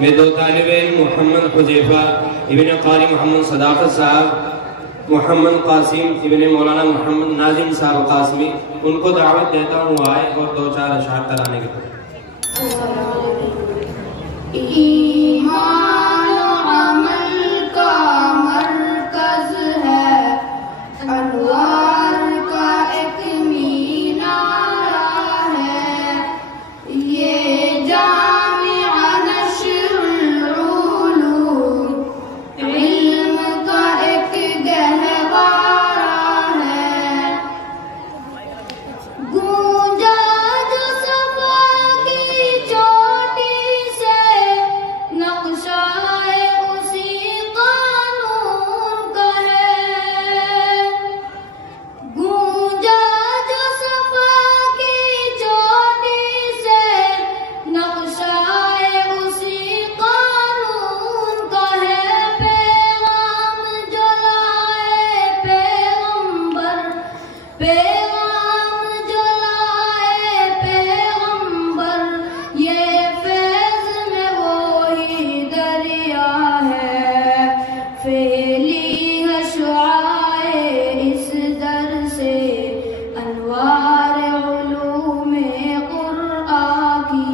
मैं दो तालिबे मोहम्मद हुज़ैफा इब्न क़ारी मोहम्मद सदाक़त साहब, मोहम्मद कासिम इब्न मौलाना मोहम्मद नाज़िम साहब कासमी, उनको दावत देता हूँ आए और दो चार अशआर तराने के। ईमान अमल का मरकज़ है, अनवार का एक मीनारा है, ये जामिअ नश्रुल उलूम, इल्म का एक गहवारा है। गूंजा जो सफा की चोटी से नक्शाए उसी कानून का है। गूंजा जो सफा की चोटी से नक्शाए उसी कानून का है। पैगाम जो लाए पैगंबर, पैगाम जो लाए पैगंबर, ये फैज़ में वही दरिया है। फैली है शुआए इस दर से अनवार उलूमे क़ुरआन की।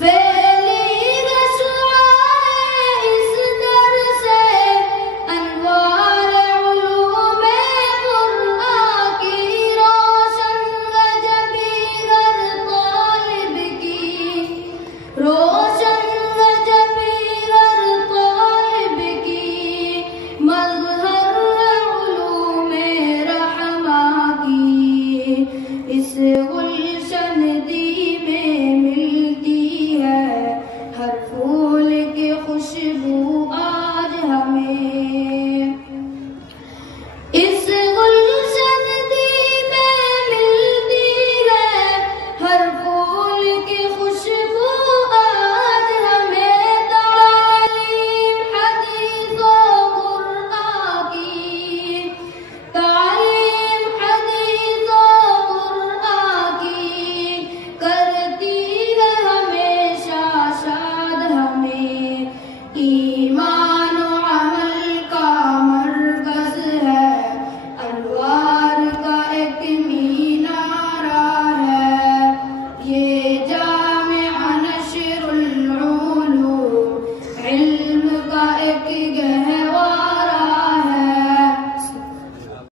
फैली है शुआए इस दर से अनवार उलूमे क़ुरआन की। रोशन गजबी हर तालिब की, रोशन गजबी हर तालिब की, मज़हर उलूमे रहमा की। इस गुलशन दी में मिलती है हर फूल की खुशबू आज हमें। इस गुलशन दी में मिलती है हर फूल की खुशबू आज हमें। तालीम हदीस व क़ुरआन की, तालीम हदीस व क़ुरआन की, करती है हमेशा शाद हमें। ईमान व अमल का मरकज़ है, अनवार का एक मीनारा है, ये जामिअ नश्रुल उलूम, इल्म का एक